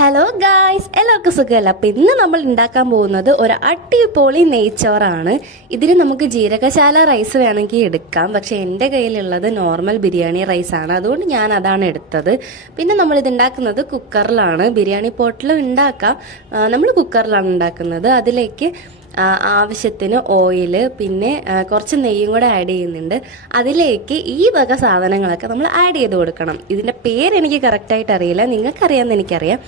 Hello guys, എല്ലാവർക്കും സുഖമല്ല. അപ്പം ഇന്ന് നമ്മൾ ഉണ്ടാക്കാൻ പോകുന്നത് ഒരു അടിപൊളി നെയ്ച്ചോറാണ്. ഇതിന് നമുക്ക് ജീരകശാല റൈസ് വേണമെങ്കിൽ എടുക്കാം, പക്ഷേ എൻ്റെ കയ്യിലുള്ളത് നോർമൽ ബിരിയാണി റൈസാണ്, അതുകൊണ്ട് ഞാൻ അതാണ് എടുത്തത്. പിന്നെ നമ്മളിത് ഉണ്ടാക്കുന്നത് കുക്കറിലാണ്. ബിരിയാണി പോട്ടിൽ ഉണ്ടാക്കാം, നമ്മൾ കുക്കറിലാണ് ഉണ്ടാക്കുന്നത്. അതിലേക്ക് ആവശ്യത്തിന് ഓയിൽ, പിന്നെ കുറച്ച് നെയ്യും കൂടെ ആഡ് ചെയ്യുന്നുണ്ട്. അതിലേക്ക് ഈ വക സാധനങ്ങളൊക്കെ നമ്മൾ ആഡ് ചെയ്ത് കൊടുക്കണം. ഇതിൻ്റെ പേര് എനിക്ക് കറക്റ്റായിട്ട് അറിയില്ല, നിങ്ങൾക്കറിയാമെന്ന് എനിക്കറിയാം.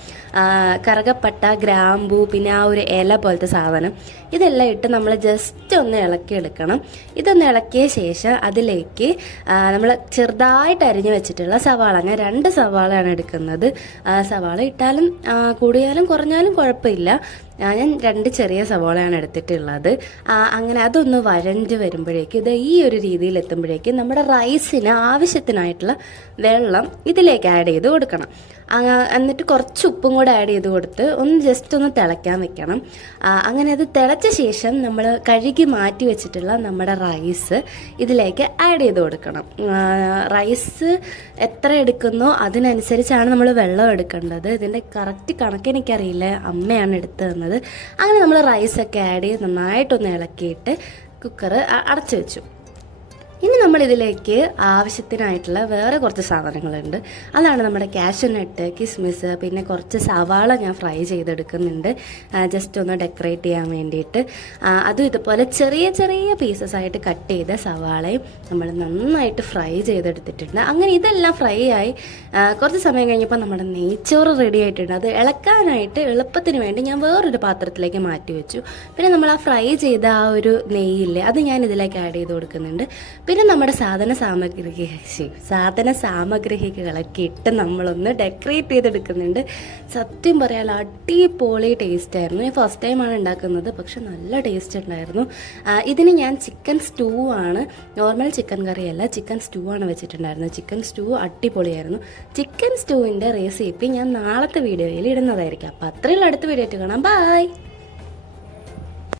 കറുകപ്പട്ട, ഗ്രാമ്പൂ, പിന്നെ ആ ഒരു ഇല പോലത്തെ സാധനം, ഇതെല്ലാം ഇട്ട് നമ്മൾ ജസ്റ്റ് ഒന്ന് ഇളക്കിയെടുക്കണം. ഇതൊന്ന് ഇളക്കിയ ശേഷം അതിലേക്ക് നമ്മൾ ചെറുതായിട്ട് അരിഞ്ഞു വെച്ചിട്ടുള്ള സവാള, ഞാൻ 2 സവാളയാണ് എടുക്കുന്നത്. സവാള ഇട്ടാലും കൂടിയാലും കുറഞ്ഞാലും കുഴപ്പമില്ല. ഞാൻ 2 ചെറിയ സവാളയാണ് എടുത്തിട്ടുള്ളത്. അങ്ങനെ അതൊന്ന് വഴഞ്ഞ് വരുമ്പോഴേക്കും ഇത് ഈ ഒരു രീതിയിൽ എത്തുമ്പോഴേക്കും നമ്മുടെ റൈസിന് ആവശ്യത്തിനായിട്ടുള്ള വെള്ളം ഇതിലേക്ക് ആഡ് ചെയ്ത് കൊടുക്കണം. എന്നിട്ട് കുറച്ച് ഉപ്പും കൂടെ ആഡ് ചെയ്ത് കൊടുത്ത് ഒന്ന് ജസ്റ്റ് ഒന്ന് തിളയ്ക്കാൻ വെക്കണം. അങ്ങനെ അത് തിളച്ച ശേഷം നമ്മൾ കഴുകി മാറ്റി വെച്ചിട്ടുള്ള നമ്മുടെ റൈസ് ഇതിലേക്ക് ആഡ് ചെയ്ത് കൊടുക്കണം. റൈസ് എത്ര എടുക്കുന്നോ അതിനനുസരിച്ചാണ് നമ്മൾ വെള്ളം എടുക്കേണ്ടത്. ഇതിൻ്റെ കറക്റ്റ് കണക്ക് എനിക്കറിയില്ല, അമ്മയാണ് എടുത്തു തന്നത്. അങ്ങനെ നമ്മൾ റൈസൊക്കെ ആഡ് ചെയ്ത് നന്നായിട്ടൊന്ന് ഇളക്കിയിട്ട് കുക്കർ അടച്ചു വെച്ചു. ഇനി നമ്മളിതിലേക്ക് ആവശ്യത്തിനായിട്ടുള്ള വേറെ കുറച്ച് സാധനങ്ങളുണ്ട്. അതാണ് നമ്മുടെ കാഷ്യൂനട്ട്, കിസ്മിസ്, പിന്നെ കുറച്ച് സവാള ഞാൻ ഫ്രൈ ചെയ്തെടുക്കുന്നുണ്ട്, ജസ്റ്റ് ഒന്ന് ഡെക്കറേറ്റ് ചെയ്യാൻ വേണ്ടിയിട്ട്. അതും ഇതുപോലെ ചെറിയ ചെറിയ പീസസ് ആയിട്ട് കട്ട് ചെയ്ത സവാളയും നമ്മൾ നന്നായിട്ട് ഫ്രൈ ചെയ്തെടുത്തിട്ടുണ്ട്. അങ്ങനെ ഇതെല്ലാം ഫ്രൈ ആയി കുറച്ച് സമയം കഴിഞ്ഞപ്പോൾ നമ്മുടെ നെയ്ച്ചോറ് റെഡി ആയിട്ടുണ്ട്. അത് ഇളക്കാനായിട്ട് എളുപ്പത്തിന് വേണ്ടി ഞാൻ വേറൊരു പാത്രത്തിലേക്ക് മാറ്റി വെച്ചു. പിന്നെ നമ്മൾ ആ ഫ്രൈ ചെയ്ത ആ ഒരു നെയ്യില്ലേ, അത് ഞാൻ ഇതിലേക്ക് ആഡ് ചെയ്ത് കൊടുക്കുന്നുണ്ട്. പിന്നെ നമ്മുടെ സാധന സാമഗ്രികളൊക്കെ ഇട്ട് നമ്മളൊന്ന് ഡെക്കറേറ്റ് ചെയ്തെടുക്കുന്നുണ്ട്. സത്യം പറയാൻ അടിപൊളി ടേസ്റ്റ് ആയിരുന്നു. ഞാൻ ഫസ്റ്റ് ടൈമാണ് ഉണ്ടാക്കുന്നത്, പക്ഷെ നല്ല ടേസ്റ്റ് ഉണ്ടായിരുന്നു. ഇതിന് ഞാൻ ചിക്കൻ സ്റ്റൂ ആണ്, നോർമൽ ചിക്കൻ കറിയല്ല, ചിക്കൻ സ്റ്റൂ ആണ് വെച്ചിട്ടുണ്ടായിരുന്നത്. ചിക്കൻ സ്റ്റൂ അടിപൊളിയായിരുന്നു. ചിക്കൻ സ്റ്റൂവിൻ്റെ റെസിപ്പി ഞാൻ നാളത്തെ വീഡിയോയിൽ ഇടുന്നതായിരിക്കും. അപ്പോൾ അത്രയുള്ള അടുത്ത വീഡിയോ ആയിട്ട് കാണാം. ബൈ.